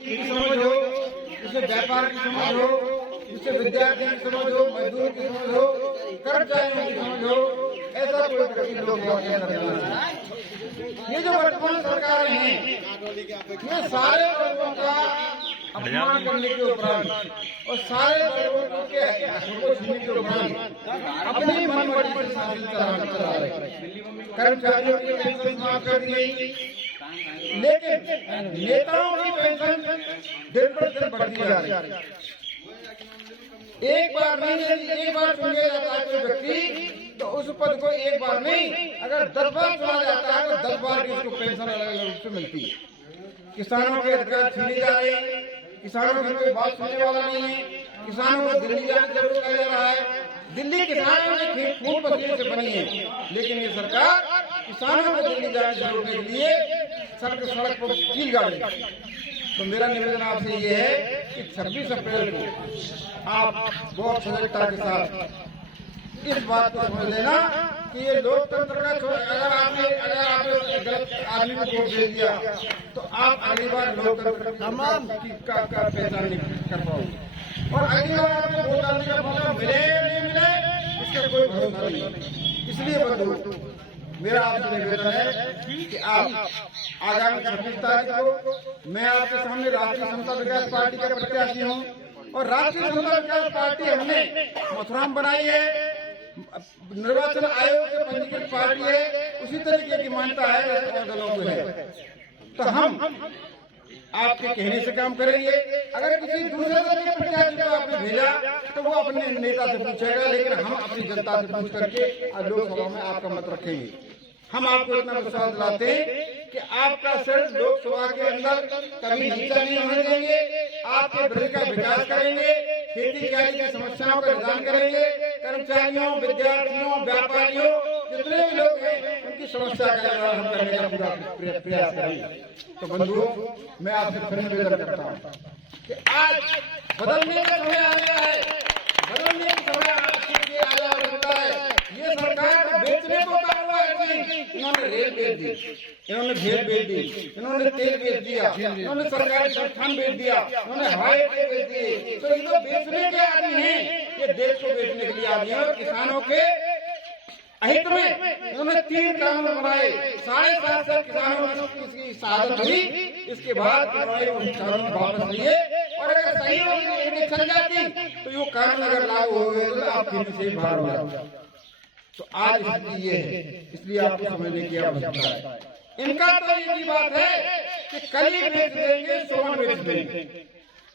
की समझ हो, जिसे व्यापार की समझ हो, जिसे विद्यार्थी की समझ हो, मजदूर की समझ हो, कर्मचारियों की समझ हो, ऐसा कोई व्यक्ति लोग ये जो वर्तमान सरकारें हैं, ये सारे वर्गों का अपमान करने के उपरांत और सारे वर्गों के हकों को छीनने के उपरांत अपनी मनमानी से शासन चला रहे। कर्मचारियों की पेंशन माफ कर दी गई, लेकिन नेताओं की पेंशन दिन पर दिन बढ़ती जा रही है। एक बार नहीं, एक बार चुन लिया जाता है कोई व्यक्ति तो उस पद को एक बार नहीं, अगर 10 बार चुना जाता है तो 10 बार की उसको पेंशन अलग अलग रूप से मिलती है। किसानों के अधिकार छीने जा रहे हैं, किसानों की कोई बात सुनने वाला नहीं है, किसानों को दिल्ली जाने की जरूरत नहीं जा रहा है। दिल्ली किसानों ने खून पसीने से बनी है, लेकिन ये सरकार किसानों को दिल्ली जाने की जरूरत के लिए सड़क पर कील गाड़ी। तो मेरा निवेदन आपसे ये है कि 26 अप्रैल को आप बहुत सजगता के साथ इस बात को समझ लेना कि ये लोकतंत्र का, अगर आपने गलत आदमी को वोट दे दिया तो आप अगली बार लोकतंत्र का पहचान नहीं कर पाओगे, और अगली बार आपको वोट डालने का मौका मिले नहीं मिले इसका कोई भरोसा नहीं। इसलिए बंधु, मेरा आपसे निवेदन है कि आप आगामी 26 तारीख को मैं आपके सामने राष्ट्रीय समता विकास पार्टी का प्रत्याशी हूँ, और राष्ट्रीय समता विकास पार्टी हमने मथुरा में बनाई है, निर्वाचन आयोग से पंजीकृत पार्टी है, उसी तरीके की मान्यता है और दलों को है। तो हम आपके कहने से काम करेंगे। अगर किसी दूसरे दल के प्रत्याशी को आपने भेजा तो वो अपने नेता से पूछेगा, लेकिन हम अपनी जनता से पूछ करके लोकसभा में आपका मत रखेंगे। हम आपको इतना विश्वास दिलाते हैं कि आपका सिर लोकसभा के अंदर कभी नीचा नहीं होने देंगे, आपके ब्रज का विकास करेंगे, खेती बाड़ी की समस्याओं का निदान करेंगे, कर्मचारियों, विद्यार्थियों, व्यापारियों, जितने भी लोग हैं उनकी समस्या का निदान करने का पूरा प्रयास करेंगे। तो बंधुओं, मैं आपसे फिर निवेदन करता हूँ कि आज बदलने का समय आ गया है, बदलने का समय आपके लिए आया होता है। ये सरकार बेचने को कहा हुआ है, इन्होंने रेल बेच दी, इन्होंने भेड़ बेच दी, इन्होंने तेल बेच दिया, इन्होंने सरकारी संस्थान बेच दिया, इन्होंने हवाई अड्डे बेच दिए। तो ये तो बेचने के आदमी हैं, ये देश को बेचने के लिए आदमी है। और किसानों के अहित में इन्होंने 3 कानून बनाए, 7.5 किसानों की शहादत हुई, इसके बाद इन्होंने उन कानून वापस लिए, और अगर सही होगी चल जाती तो ये कानून अगर लागू हो गए तो आप फिर से बाहर हो जाते। तो आज स्थिति ये है, इसलिए आपको समझने की आवश्यकता है। इनका तो ये बात है कि कली बेच देंगे, सोन बेच देंगे,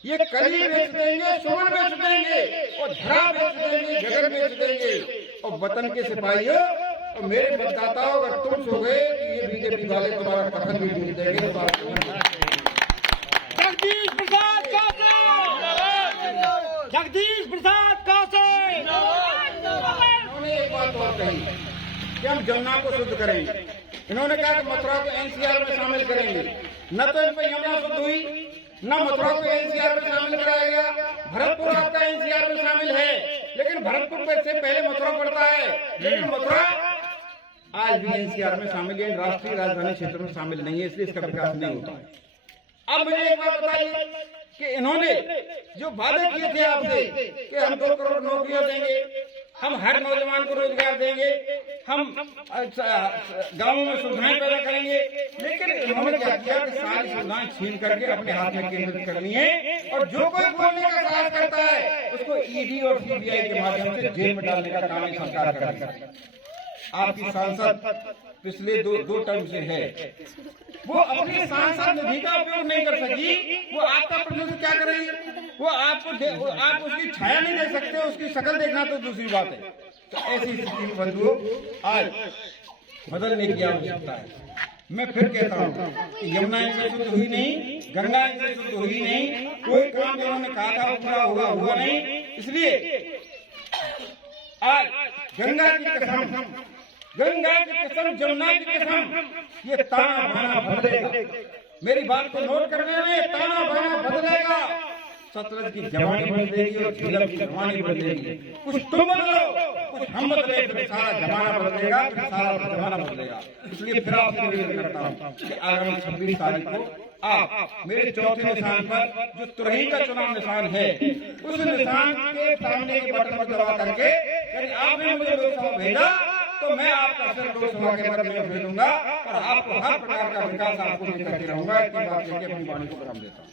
ये कली बेच देंगे, सोन बेच देंगे, और धरा बेच देंगे, जगह बेच देंगे। और वतन के सिपाहियों और मेरे मतदाताओं, अगर तुम सो गए तो ये बीजेपी वाले तुम्हारा कफन भी ढूंढ देंगे। जगदीश प्रसाद कासे, जगदीश प्रसाद कासे। इन्होंने एक बात और कही कि हम जमुना को शुद्ध करेंगे। इन्होंने कहा कि मथुरा को एनसीआर में शामिल करेंगे। न तो इन पर यमुना शुद्ध हुई, न मथुरा को एनसीआर में शामिल कराया गया। भरतपुर आपका एनसीआर में शामिल है, लेकिन भरतपुर से पहले मथुरा पड़ता है, लेकिन मथुरा आज भी एनसीआर में शामिल है, राष्ट्रीय राजधानी क्षेत्र में शामिल नहीं है, इसलिए इसका विकास नहीं होता है। अब मुझे एक बात बताइए कि इन्होंने जो वादे किए थे आपसे कि हम 2 करोड़ नौकरियां देंगे, हम हर नौजवान को रोजगार देंगे, हम गांवों में सुविधाएं पैदा करेंगे, लेकिन इन्होंने क्या किया कि सारी सुविधाएं छीन करके अपने हाथ में केंद्रित करनी है, और जो कोई बोलने का साहस करता है उसको ईडी और सीबीआई के माध्यम से जेल में डालने का काम सरकार करेगी। आपकी सांसद पिछले दो टर्म से है, वो अपनी सांसद निधि का उपयोग नहीं कर सकी, वो आपका प्रतिनिधित्व क्या करेगी? वो आप उसकी छाया नहीं दे सकते, उसकी शक्ल देखना तो दूसरी बात है। तो ऐसी स्थिति में बंधुओं, आज बदलने की आवश्यकता है। मैं फिर कहता हूँ कि यमुना इनसे शुद्ध हुई नहीं, गंगा इनसे शुद्ध हुई नहीं, कोई काम इन्होंने कहा था पूरा हुआ नहीं। इसलिए आज गंगा की कसम, जमुना की कसम, ये ताना बाना बदलेगा। मेरी बात को नोट करने में, ताना बाना बदलेगा। सतलज की जवानी बदलेगी और झीलम की जवानी बदलेगी। कुछ तुम बदलो, कुछ हम बदले, फिर सारा जमाना बदलेगा, फिर सारा जमाना बदलेगा। इसलिए फिर आपसे निवेदन करता हूँ कि आगामी 26 तारीख को आप मेरे चौथे निशान पर जो तुरही का चुनाव निशान है उस निशान के सामने के बटन पर दबा करके यदि आपने मुझे लोकसभा भेजा तो मैं आपका सिर लोकसभा के मत में भेजूंगा और आपको हर प्रकार का विकास आपको करते रहूंगा। इतनी बात करके अपनी वाणी को विराम देता हूँ।